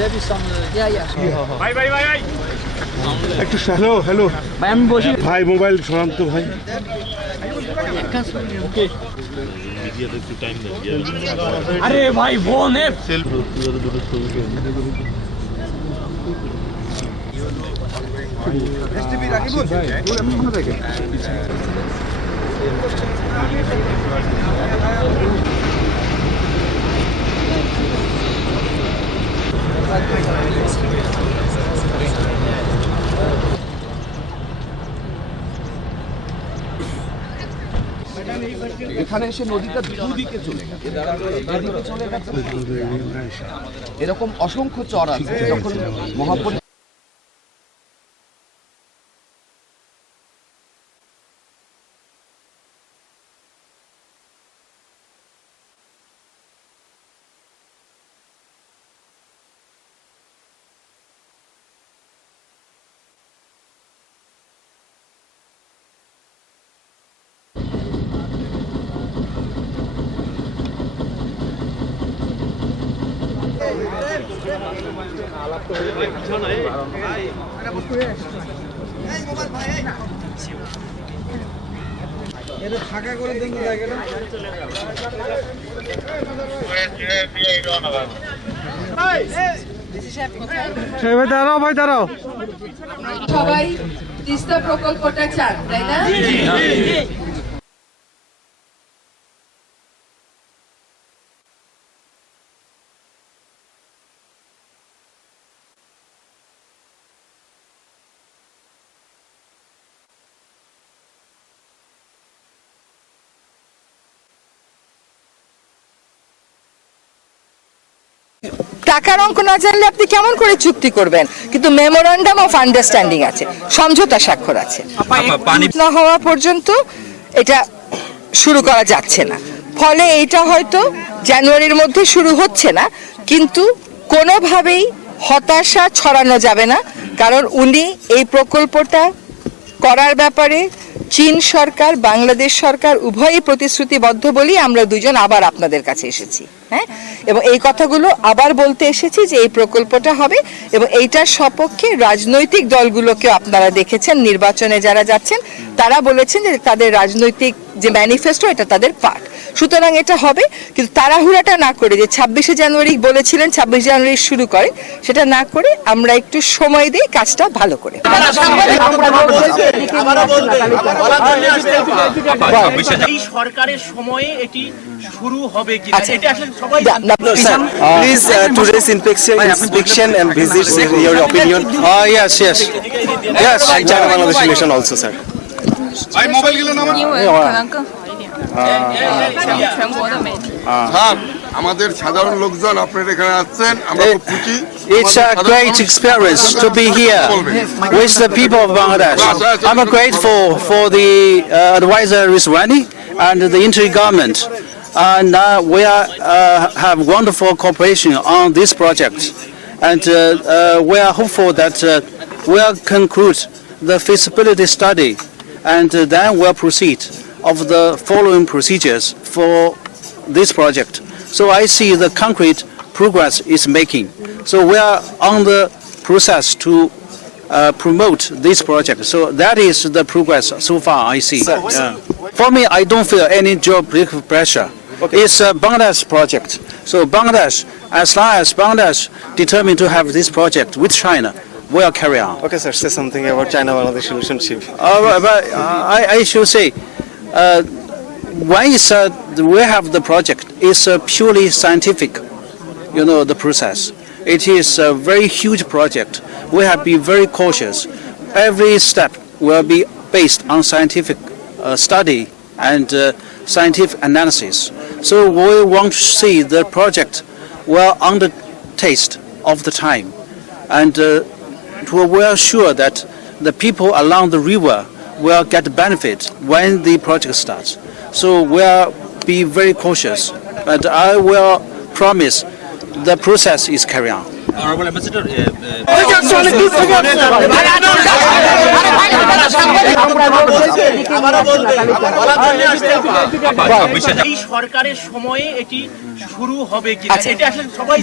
there be some. ভাই ভাই ভাই ভাই একটু হ্যালো হ্যালো ভাই আমি বসি। ভাই মোবাইল সরান্ত ভাই আরে ভাই বোন এখানে এসে নদীটা দুদিকে চলে গেছে, এদিকে চলে গেছে। এরকম অসংখ্য চর আছে যখন মহাপরি ফাঁকা করে দেন জায়গাটা। দাঁড়াও ভাই দাঁড়াও। সবাই তিস্তা প্রকল্পটা চান, তাই না? টাকার অঙ্ক না জানলে আপনি কেমন করে চুক্তি করবেন? কিন্তু মেমোরান্ডাম অফ আন্ডারস্ট্যান্ডিং আছে, সমঝোতা স্বাক্ষর আছে। না হওয়া পর্যন্ত এটা শুরু করা যাচ্ছে না। ফলে এটা হয়তো জানুয়ারির মধ্যে শুরু হচ্ছে না, কিন্তু কোনোভাবেই হতাশা ছড়ানো যাবে না, কারণ উনি এই প্রকল্পটা করার ব্যাপারে চীন সরকার, বাংলাদেশ সরকার উভয়ই প্রতিশ্রুতিবদ্ধ বলেই আমরা দুজন আবার আপনাদের কাছে এসেছি। হ্যাঁ, এবং এই কথাগুলো আবার বলতে এসেছি যে এই প্রকল্পটা হবে, এবং এইটার সপক্ষে রাজনৈতিক দলগুলোকে আপনারা দেখেছেন, নির্বাচনে যারা যাচ্ছেন তারা বলেছেন যে তাদের রাজনৈতিক যে ম্যানিফেস্টো এটা তাদের পার্ট। সুতরাং এটা হবে, কিন্তু তাড়াহুড়াটা না করে যে 26শে জানুয়ারি বলেছিলেন 26 জানুয়ারি শুরু করে, সেটা না করে আমরা একটু সময় দিই কাজটা ভালো করে। এই সরকারের সময়ে এটি শুরু হবে কি এটা আসলে সবাই Please, today's inspection and visits, your opinion. Yes. China-Bangladesh relation also, sir. 英文可能更好一点，全国的媒体。 sir আমাদের সাধারণ লোকজন আপনার এখানে আসছেন, আমরা খুব খুশি। It's a great experience to be here with the people of Bangladesh. I'm grateful for the advisor Rizwani and the inter-government. And we have wonderful cooperation on this project. And we are hopeful that we'll conclude the feasibility study, and then we'll proceed of the following procedures for this project. So I see the concrete progress is making. So we are on the process to promote this project. So that is the progress so far I see. For me, I don't feel any geopolitical pressure. It's a Bangladesh project. So Bangladesh, as long as Bangladesh determined to have this project with China, we'll carry on. Okay, sir, say something about China-Bangladesh relationship. But I should say, why is we have the project is purely scientific, the process. It is a very huge project. We have been very cautious. Every step will be based on scientific study and scientific analysis. So we want to see the project well under taste of the time, and we are sure that the people along the river will get benefit when the project starts. So we'll be very cautious, but I will promise the process is carried on. Honorable Ambassador, এই সরকারের সময়ে এটি শুরু হবে কি এটা আসলে সবাই